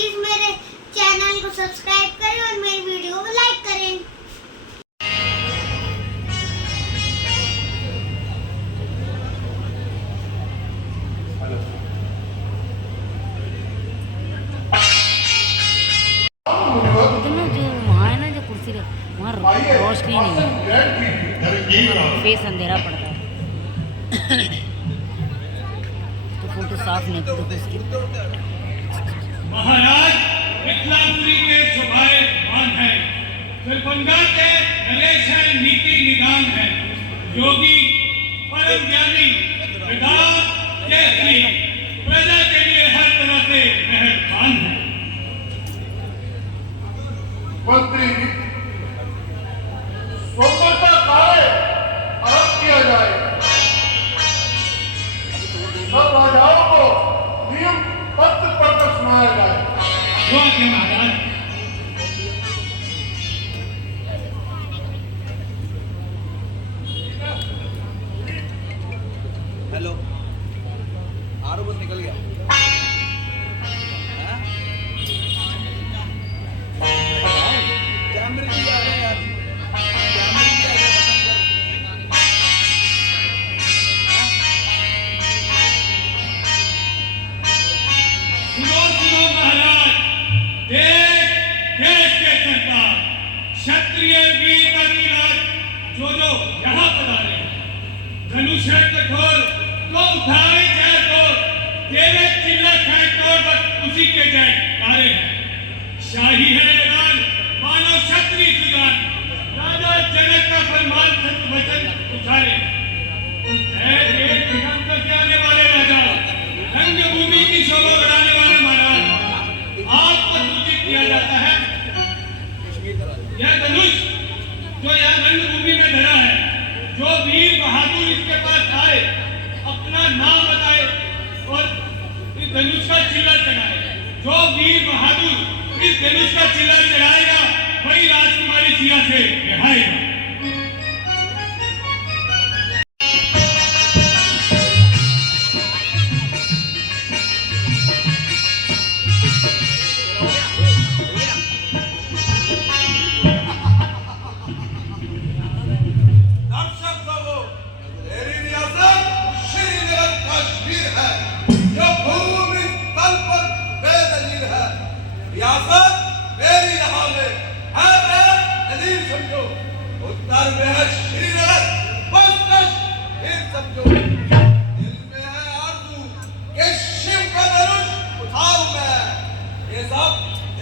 Please मेरे channel को subscribe करें और मेरी वीडियो को लाइक करें। रोशनी नहीं है, फेस अंधेरा पड़ता है तो फोटो साफ नहीं होती। महाराज मिथिलापुरी के शोभाए मान है, दरभंगा के नरेश है, नीति निदान है, योगी परम ज्ञानी वेदांत के श्री प्रजा के लिए हर तरह से मेहरबान है। मंत्री सोमवार कार्य आरंभ किया जाए। सब राजाओं को नियम पत्र पढ़कर सुनाया जाए। महाराज हेलो आरो बस निकल गया। कैमरे भी आ गए यार, कैमरे भी आ गए, सुनो महाराज, देश के सरकार क्षत्रिय वीर अधिराज जो यहाँ पधारे हैं, धनुष है कठोर तो उठाए जय तोर, तेरे चिल्ला खाए तोर बस उसी के जय तारे हैं। शाही है ऐलान मानो क्षत्रिय सुजान, राजा जनक का फरमान सत्य वचन उतारे। एक निगम करके आने वाले राजा, रंगभूमि की शोभा बढ़ाने वाले महाराज, आपको सूचित किया जाता है यह धनुष जो यह रंगभूमि में धरा है, जो वीर बहादुर इसके पास आए अपना नाम बताए और इस धनुष का चिल्ला चढ़ाए। जो वीर बहादुर इस धनुष का चिल्ला चढ़ाएगा वही राजकुमारी सिया से रिहाएगा। उत्तर में है श्रीनगर, पश्चिम फिर समझो, दिल में है आरज़ू कि शिव का धनुष उठाऊं मैं, ये सब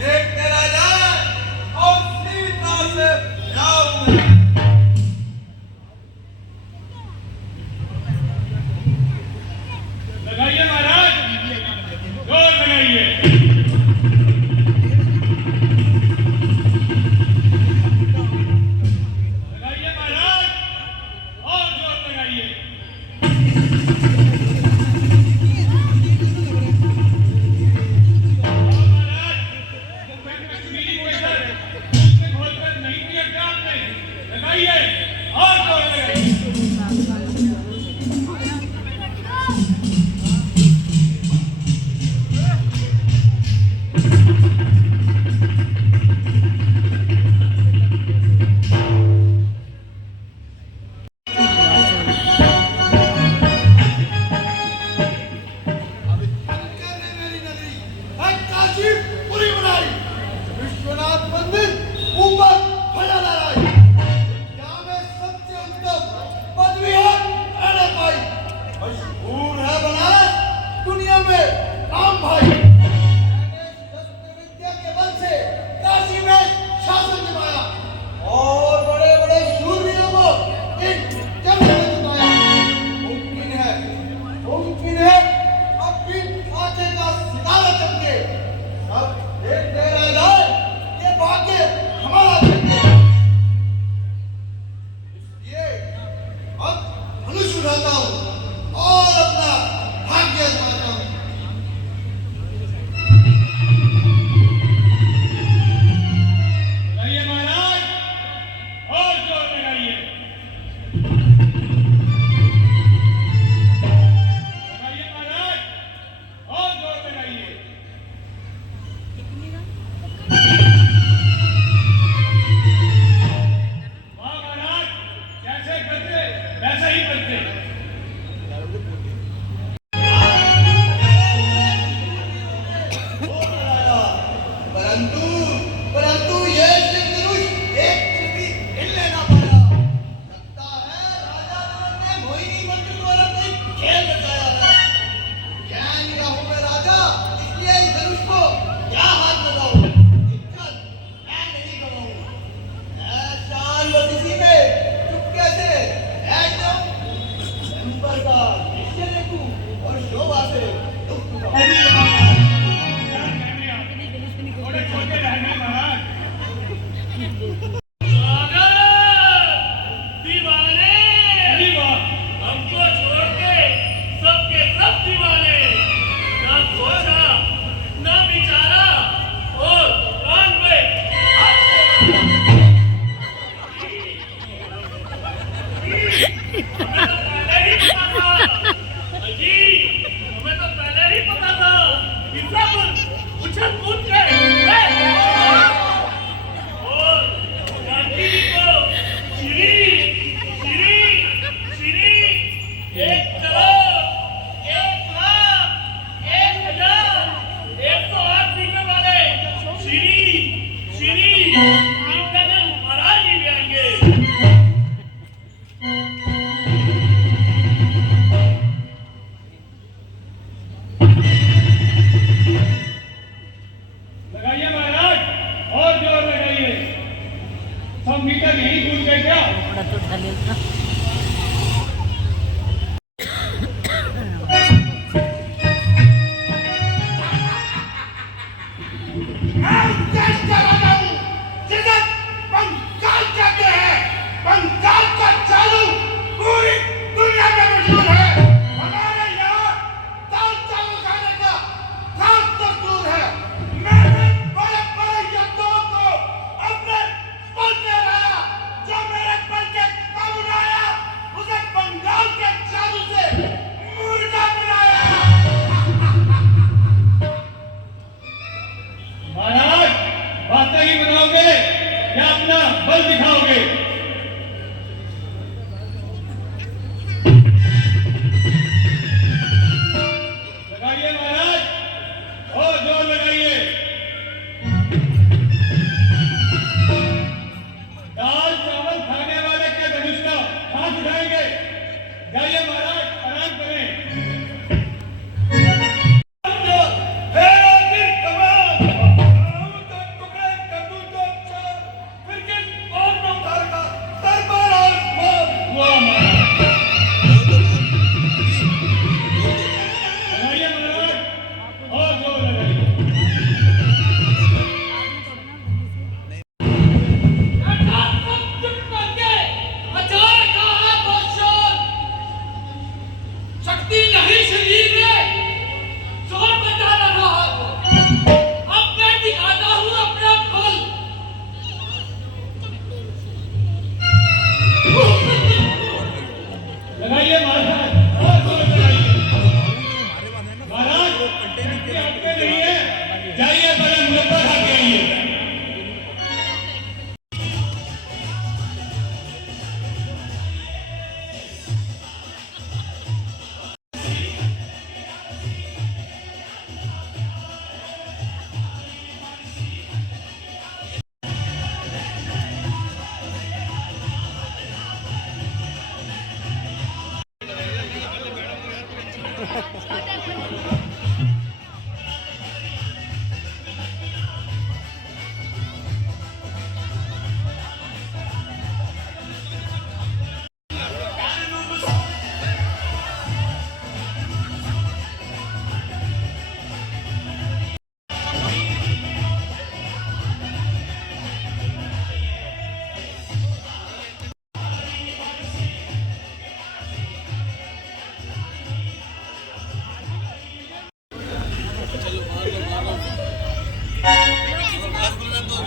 देखते रह जाए और सीता से जाऊं मैं। लगाइए महाराज, जोर लगाइए। लगाइए महाराज,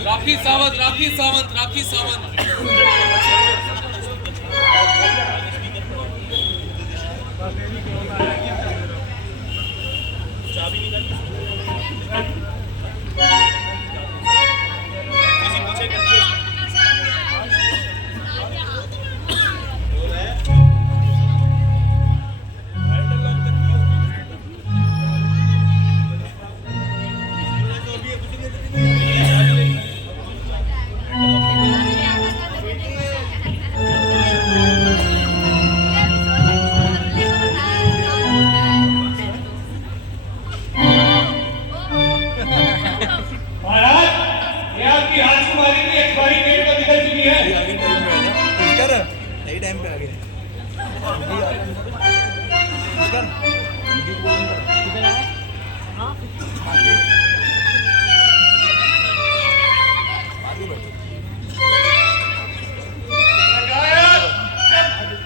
राखी सावंत, राखी सावंत, राखी सावंत। महाराज ये आपकी राजकुमारी की एक्सपायरी डेट कब निकल चुकी है? सही टाइम पे आ गए।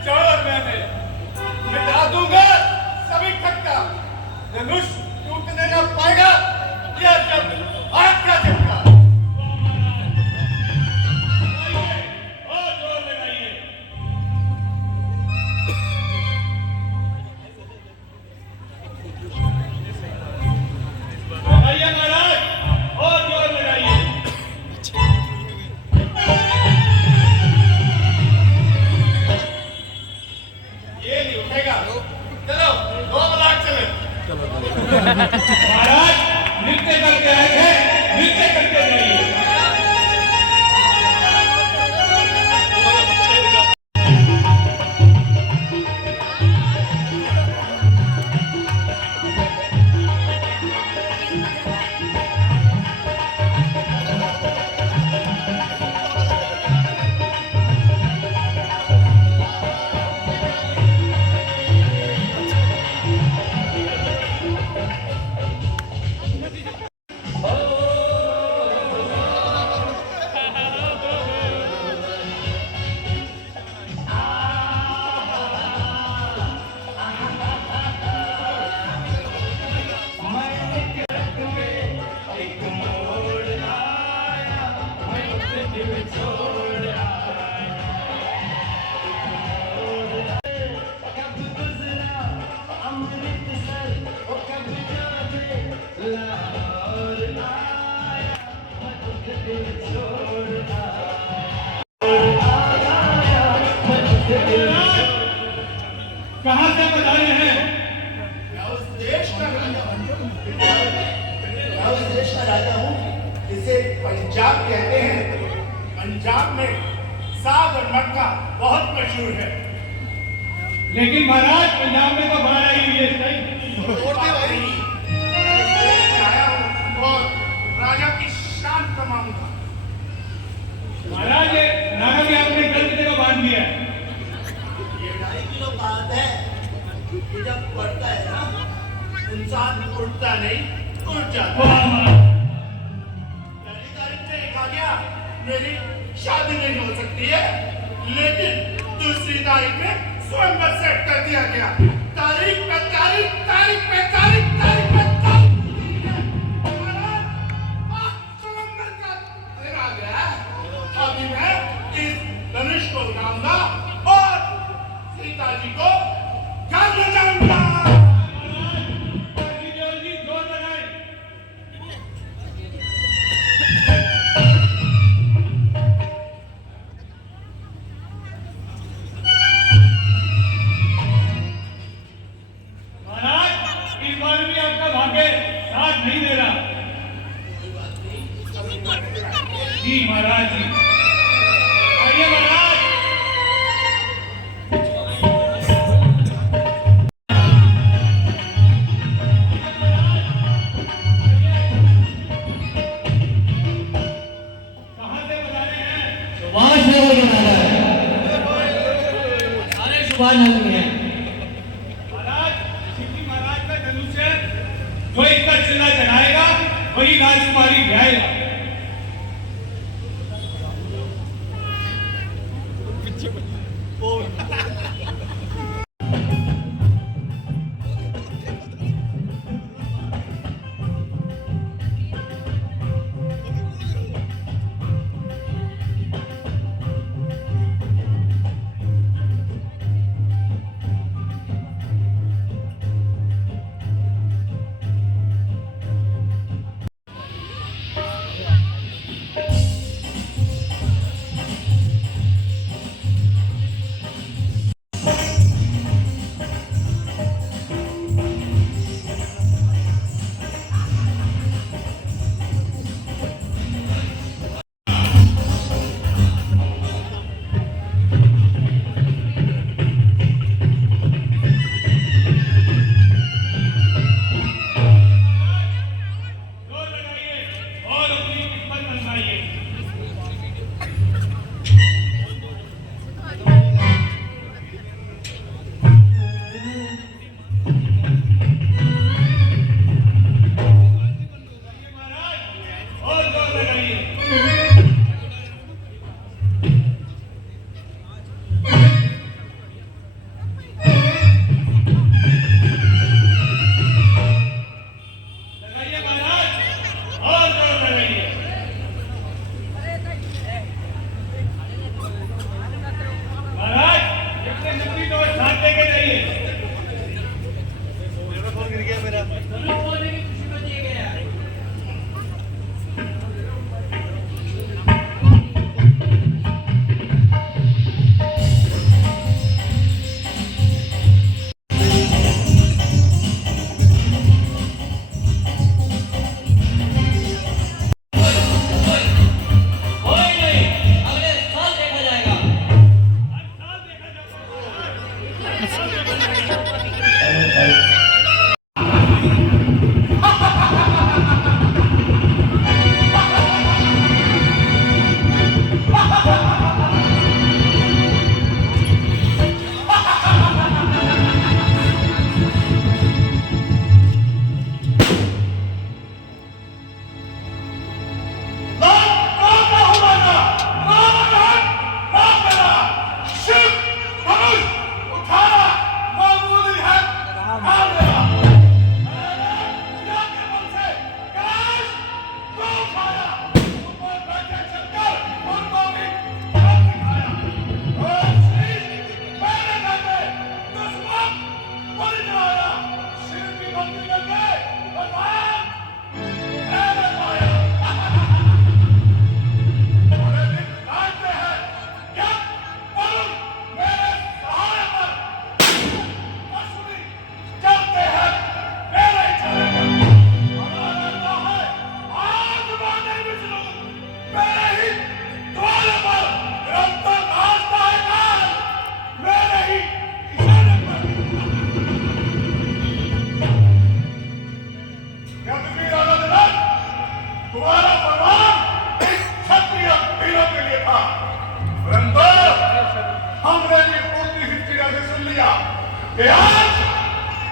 चोर मैंने मिटा दूंगा सभी ठक्का, धनुष टूटने न पाएगा यह जब आग का झटका। और जोर लगाइए। लगाइए महाराज, और जोर लगाइए। ये नहीं उठेगा। चलो 2 ब्लॉक चले। महाराज नृत्य करके आए थे, नृत्य करके जाइए। कहाँ से बधाई है? मैं उस देश का राजा हूँ जिसे पंजाब कहते हैं। पंजाब में साग और मक्का बहुत मशहूर है। लेकिन महाराज पंजाब में तो बाढ़ आई हुई है इस टाइम। आया हूँ और राजा की शान कमाऊंगा। महाराज ये नागा भी आपने गलत जगह बांध दिया है। ये 2.5 किलो बात है कि जब पड़ता है ना इंसान उड़ता नहीं उड़ जाता। वाह, वाह। पहली तारीख में एक आ गया मेरी शादी नहीं हो सकती है, लेकिन दूसरी तारीख में स्वयंवर सेट कर दिया गया। तारीख पे तारीख, तारीख पे तारीख, तारीख पे तारीख। स्वयंवर का दिन आ गया है। अभी मैं इस धनुष को उठाऊंगा और सीता जी को घर ले जाऊंगा। जल्दी जोर लगाएं। महाराज इस बार भी आपका भाग्य साथ नहीं दे रहा। जी महाराज जी, आइए महाराज। जो इसका चिल्ला चढ़ाएगा वही राजकुमारी ब्याएगा। जोर लगाइए और अपनी किस्मत आजमाइए। महाराज और जोर लगाइए। लगाइए महाराज और जोर लगाइए। महाराज इतने नकली नोट साथ लेके जाइए। फोन गिर गया मेरा। कोई नहीं, अगले साल देखा जाएगा। हर साल देखा जाता है। तुम्हारा फरमान एक क्षत्रिय वीरों के लिए था, परंतु हमने भी पूरी हिस्ट्री से सुन लिया कि आज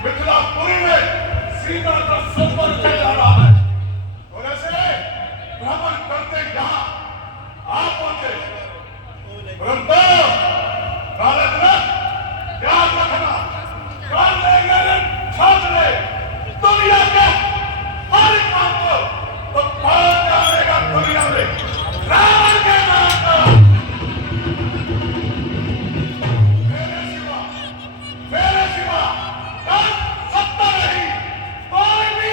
मिथिलापुरी में सीता का संपर्क चल रहा है और ऐसे भ्रमण करते यहाँ आप पहुंचे, परंतु याद रखना काल लेंगे छात्र दुनिया के हर काम को तो कौन जानेगा दुनिया में रावण के नाम पर मेरे सिवा कल सत्ता नहीं, कोई भी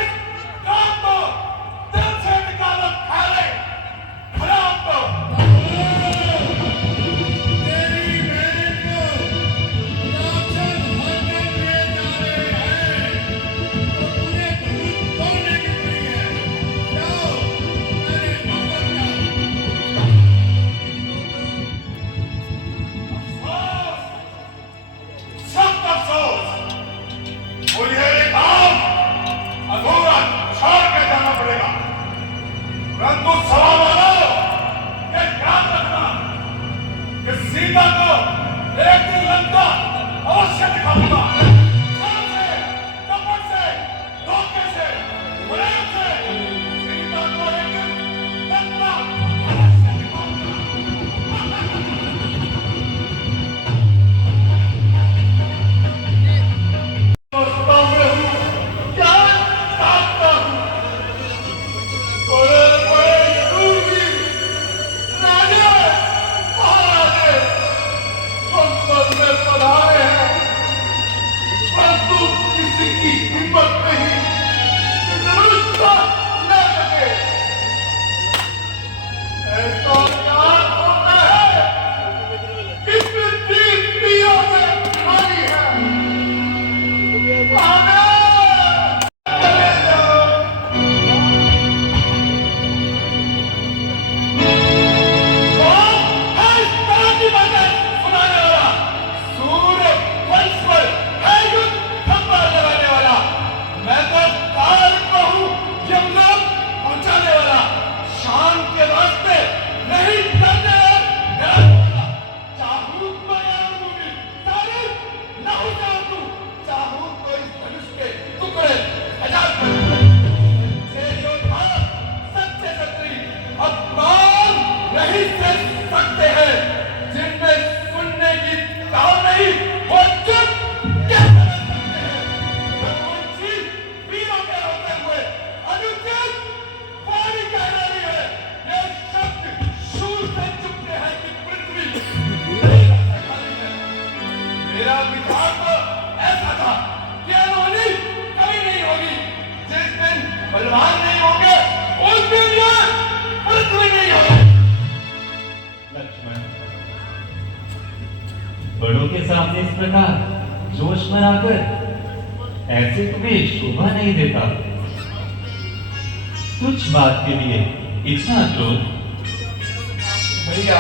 बलवान नहीं होंगे उस दिन यह पृथ्वी नहीं होगा। लक्ष्मण, बड़ों के सामने इस प्रकार जोश में आकर ऐसे तुम्हें शोभा नहीं देता। कुछ बात के लिए इतना क्रोध? भैया,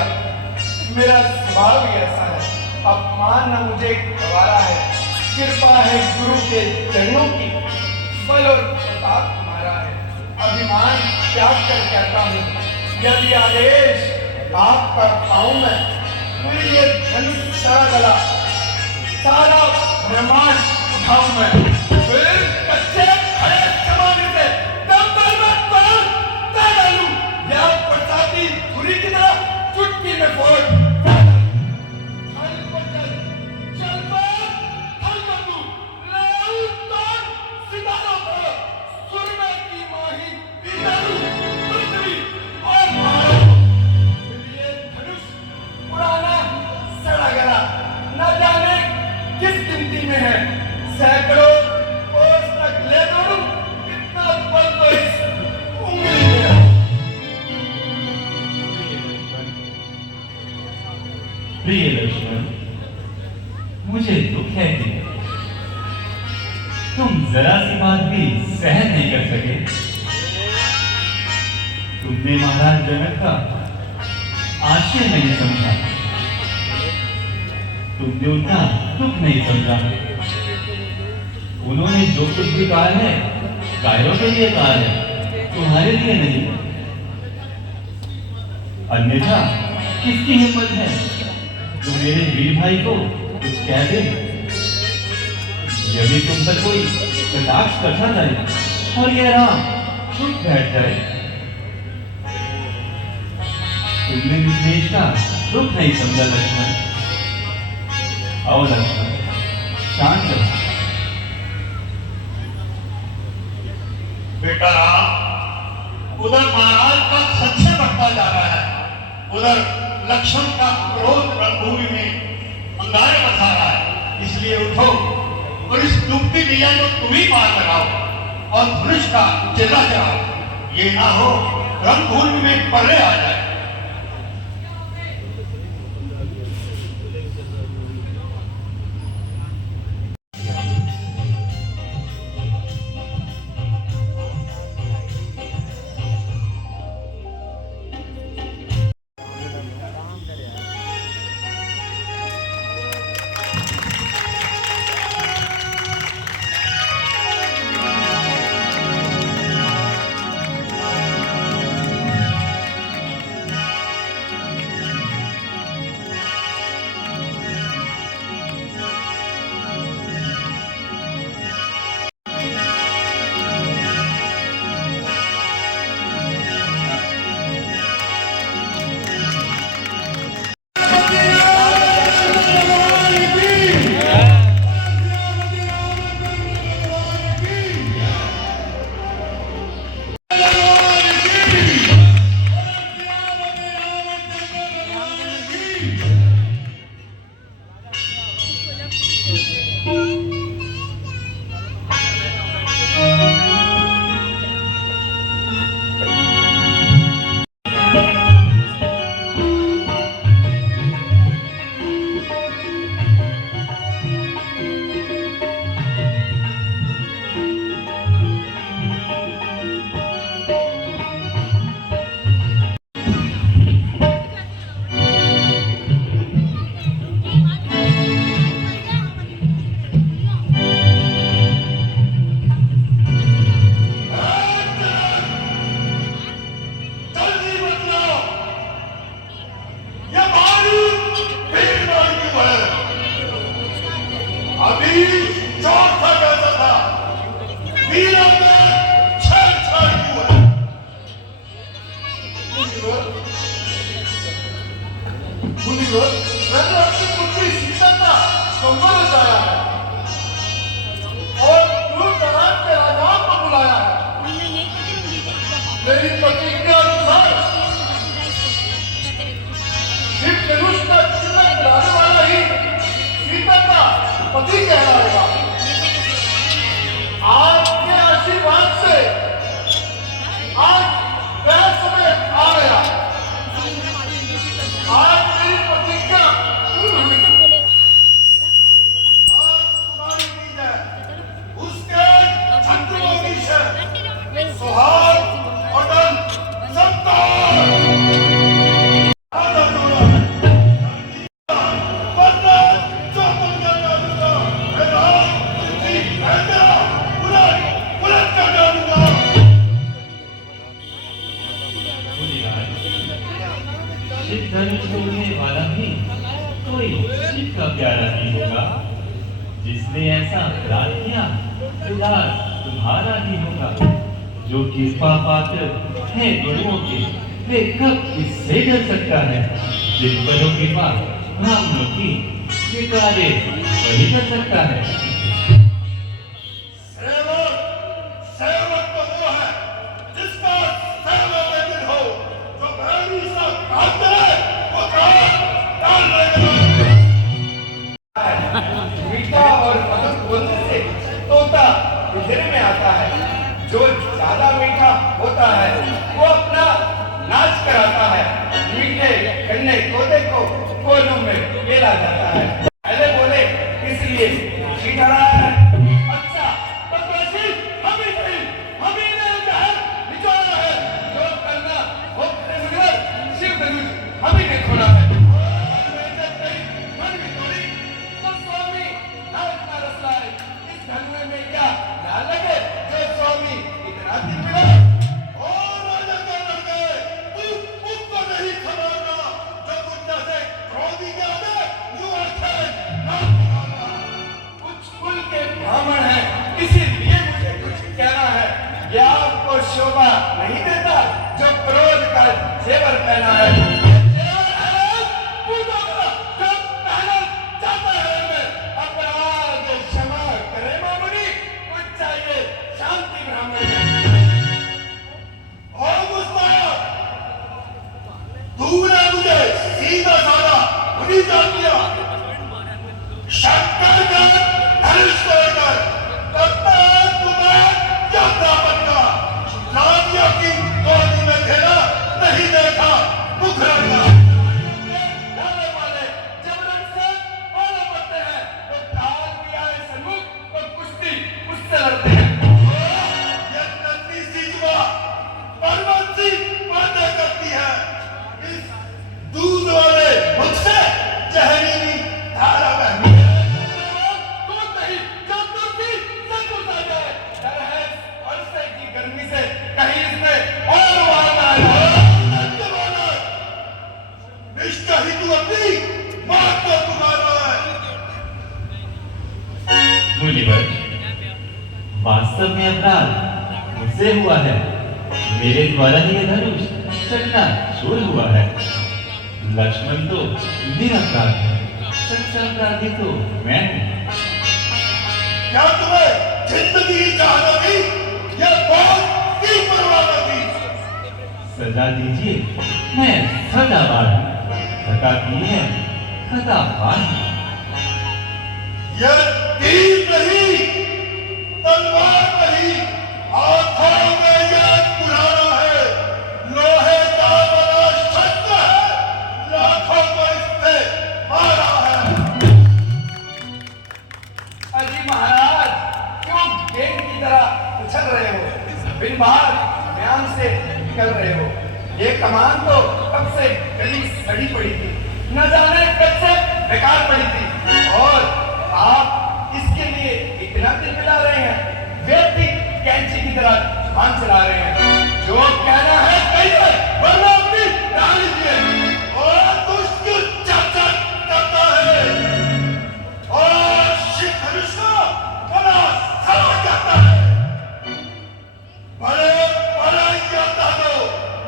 मेरा स्वभाव ही ऐसा है। अपमान न मुझे गवारा है, कृपा है गुरु के चरणों की, बल और प्रताप तुम्हारा है। अभिमान त्याग कर कहता हूँ, यदि आदेश आपका पाऊं मैं, फिर ये धनुष सारा गला, सारा ब्रह्मांड उठाऊं मैं, फिर कच्चे खड़े कमाने से दमकल में पलट तय डालूं, या बरसाती धुरी की तरह चुटकी में फोड़। सैकड़ों कोस तक ले दौड़ूं, कितना बल तो इस उंगली में है। प्रिय लक्ष्मण, मुझे दुख है कि तुम जरा सी बात भी सहन नहीं कर सके। तुमने महाराज जनक का आशय नहीं समझा, तुमने उनका दुख नहीं समझा। उन्होंने जो कुछ भी कहा है गायों के लिए कहा है, तुम्हारे लिए नहीं। अन्यथा किसकी हिम्मत है जो मेरे वीर भाई को कुछ कह दे? यदि तुम पर कोई कटाक्ष करता जाए और यह राम चुप बैठ जाए, तुमने इस देश का दुख नहीं समझा लक्ष्मण। आओ लक्ष्मण, शांत रहो। बेटा राम, उधर महाराज का संशय बढ़ता जा रहा है, उधर लक्ष्मण का क्रोध रणभूमि में अंगारे बसा रहा है। इसलिए उठो और इस डूबती नैया को तुम ही पार लगाओ और धनुष का चिल्ला चढ़ाओ। ये ना हो रणभूमि में पर्रे आ जाए। जिसने ऐसा अपराध किया विलास तुम्हारा ही होगा। जो कृपा पात्र है गुरुओं के वे कब किससे डर सकता है। जिन पर हो कृपा ब्राह्मणों की ये कार्य वही कर सकता है। सेवक सेवक तो वो है जिसका सेवा में दिल हो, जो भैरी सा काम करे वो डाल मीठा और मधुर बोलने से तोता उधर में आता है। जो ज्यादा मीठा होता है वो अपना नाच कराता है। मीठे कन्ने तोते को कोलू में खेला जाता है। पहले बोले इसलिए खुशी ठहराया है। अच्छा तो कैसी हम ही ने जहर निचोड़ा है। जो करना वो करे मगर शिव धनुष हम ही ने खोला है। मन भी थोड़ी तो स्वामी नाच ना रसलाए। इस धनुए में क्या ना लगे जो स्वामी इतना दिन मिला। और राजा के लड़के उसको नहीं खबरना जो मुद्दा से क्रोधी के आगे यूं आंखें ना दिखाना। कुछ कुल के ब्राह्मण हैं इसीलिए मुझे कुछ कहना है। यह आपको शोभा नहीं देता जो क्रोध का जेवर पहना है। ये जेवर है पूजों का जो पहना जाता है हमें। अपराध क्षमा करे मामुनी कुछ चाहिए शांति ब्राह्मण में। और गुस्ताया तूने मुझे सीधा साधा नहीं जान दिया। शंकर का धनुष तोड़कर करता है तुम्हें यात्रा बनना। रानिया की गोदी में घेरा नहीं देखा मुखरना। डाले वाले जबरन से बोले पड़ते हैं तो काल भी आए सन्मुख तो कुश्ती उससे लड़ते हैं। ये नन्ही सी जुआ पर्वत सी बातें करती है। इस दूध वाले मुझसे जहरीली धारा बहती है। दूध नहीं जो दूध भी सब कुछ आ जाए। डर है वर्षे की गर्मी से कहीं इसमें और वार ना आए। निष्ठा ही तू अपनी मां को पुकारा है। मुनिवर वास्तव में अपराध मुझसे हुआ है। मेरे द्वारा ही यह धनुष चकना चूर हुआ है। लक्ष्मण तो निरपराध है। सच्चा अपराधी तो मैं हूँ। क्या तुम्हें जिंदगी चाहना थी या मौत की परवाह थी? सजा दीजिए मैं सजावार हूँ। खता की है खतावार हूँ। यह तीर नहीं तलवार नहीं हाथों में यह कुल्हाड़ा है। लोहे का बना शस्त्र है। लाखों को इससे मारा है। अजी महाराज क्यों गेंद की तरह उछल रहे हो। बिन बाहर म्यान से निकल रहे हो। ये कमान तो कब से गली सड़ी पड़ी थी। न जाने कब से बेकार पड़ी थी। और आप इसके लिए इतना दिल मिला रहे हैं। व्यक्ति कैंची की तरह जुबान चला रहे हैं। जो कहना है कहिए वरना अपनी डाल लीजिए। और दुष्ट चर्चा करता है और शिव धनुष का बना सड़ा जाता है। बड़े बड़े योद्धा तो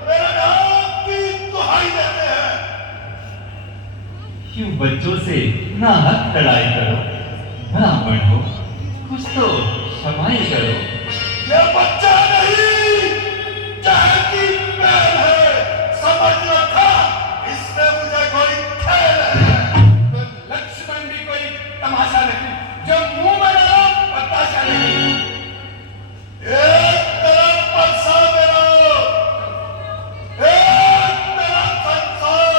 मेरे नाम की दुहाई देते हैं। क्यों बच्चों से नाहक लड़ाई करो। ब्राह्मण हो कुछ तो क्षमाई करो। ये बच्चा नहीं जहर की बैल है। समझ रखा इसमें मुझे कोई खेल है। तो लक्ष्मण भी कोई तमाशा नहीं जो मुंह में डालो बताशा नहीं। एक तरफ बरसा मेरा एक तरफ संसार।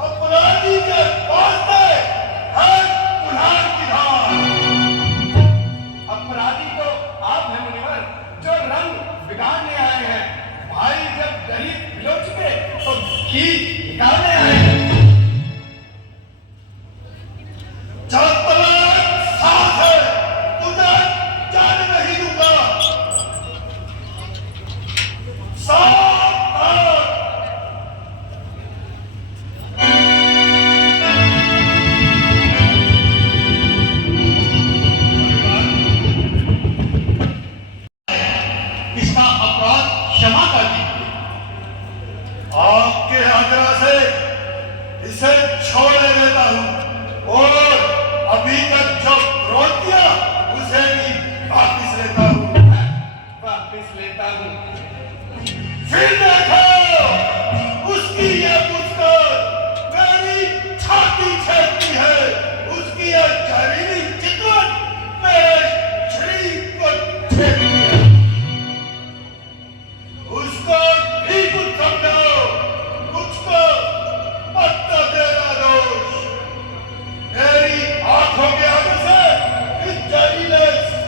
अपराधी के वास्ते है कुल्हाड़ की धार। अपराधी तो आप हैं मुनिवर जो रंग बिगाड़ने आए हैं। भाई जब गरीब भिगो चुके तो घी निकालने आए हैं। जब तलवार साथ है तुझे जाने नहीं दूंगा। सावधान। फिर देखो उसकी ये मुस्कान मेरी छाती छेदती है, उसकी ये जहरीली चितवन मेरे शरीर को छेदती है। उसको भी कुछ समझो, मुझको मत देना दोष। मेरी आंखों के आगे से इस जहरीले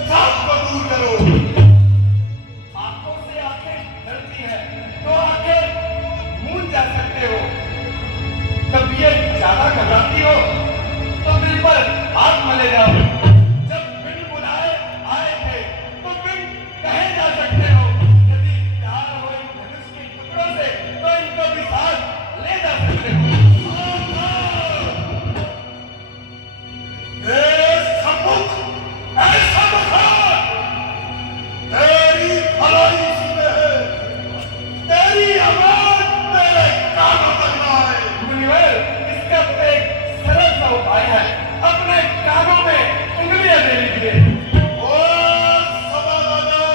सांप को दूर करो। आंखों से आंखें ढलती है तो आंखें मूंद जा सकते हो। जब ये ज्यादा घबराती हो तो दिल पर हाथ मले जाओ। जब बिन बुलाए आए थे तो बिन कहे जा सकते हो। यदि प्यार हो इन धनुष के टुकड़ों से तो इनको भी साथ ले जा सकते हो। ऐसा बखान तेरी भलाई इसमें है, तेरी आवाज मेरे कानों तक ना आए। मुनिवर, इसका तो एक सरल सा उपाय है, अपने कानों में उंगलियां दे लीजिए। ओ समाधानो,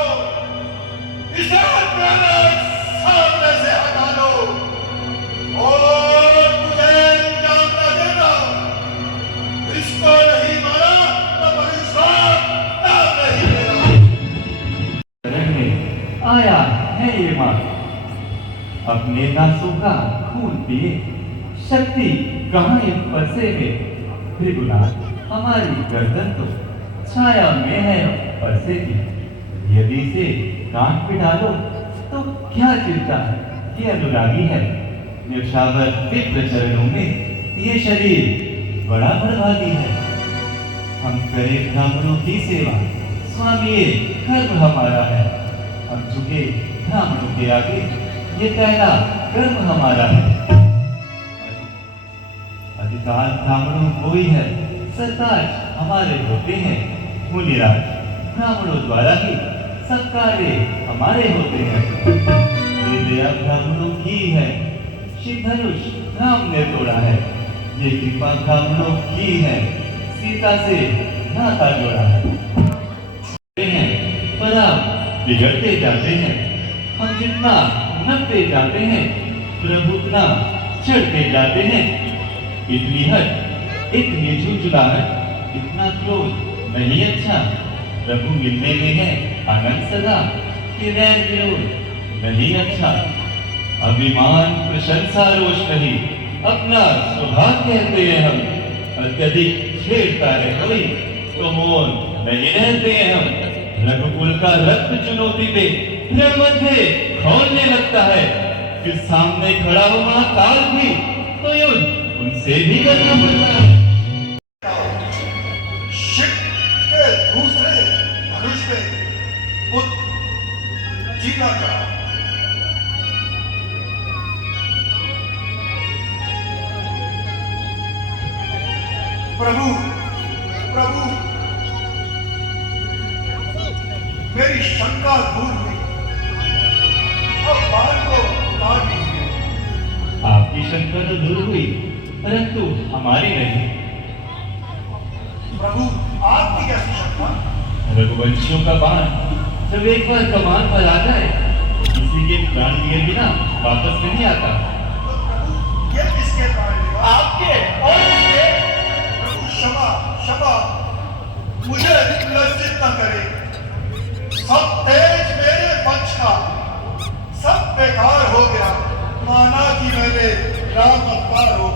इसे मेरे सामने से हटा लो और मुझे इल्जाम न देना। इसको नहीं मारा तो परिश्रम नाम नहीं देना। शरण में आया है ये माँ, अपने दासों का खून पिए, शक्ति कहाँ इन परसे में। त्रिगुणात हमारी गर्दन तो छाया में है परसे की। यदि इसे कान पे डालो तो क्या चिंता है, ये अनुरागी है। न्यौछावर विप्र चरणों में ये शरीर बड़ा बड़भागी है। हम करें ब्राह्मणों की सेवा, स्वामी ये कर्म हमारा है। हम झुके ब्राह्मणों के आगे, ये पहला कर्म हमारा है। अधिकार ब्राह्मणों को ही है, सरताज हमारे होते हैं। मुनिराज, ब्राह्मणों द्वारा ही सब कार्य हमारे होते हैं। ये दया ब्राह्मणों की है, शिव धनुष राम ने तोड़ा है। ये कृपा ब्राह्मणों की है, सीता से नाता जोड़ा है। पर आप बिगड़ते जाते हैं, हम जितना नपते जाते हैं प्रभु उतना चढ़ते जाते हैं। इतनी हट, इतनी झुंझुलाहट, इतना क्रोध नहीं अच्छा। प्रभु मिलने में है आनंद सदा, कि वैर विरोध नहीं अच्छा। अभिमान प्रशंसा रोष नहीं, अपना स्वभाव कहते हैं हम। अत्यधिक छेड़ता है कोई तो मौन नहीं रहते हैं हम। रघुकुल का रक्त चुनौती पे फिर मध्य खोलने लगता है। फिर सामने खड़ा हो महाकाल भी तो युद्ध उनसे भी करना पड़ता है। शिव के दूसरे धनुष में बुद्ध जीना चाहा। प्रभु प्रभु मेरी शंका दूर हुई, अब बाल को उतार दीजिए। आपकी शंका तो दूर हुई, परंतु हमारी नहीं। प्रभु आपकी कैसी शंका? रघुवंशियों का बाण जब एक बार कमान पर आ जाए, किसी के प्राण लिए बिना वापस नहीं आता। तो प्रभु ये किसके प्राण लेगा? आपके और किसके? प्रभु क्षमा क्षमा, मुझे लज्जित न करे। सब तेज मेरे पक्ष का, सब बेकार हो गया। माना कि मैंने राम अवतार हो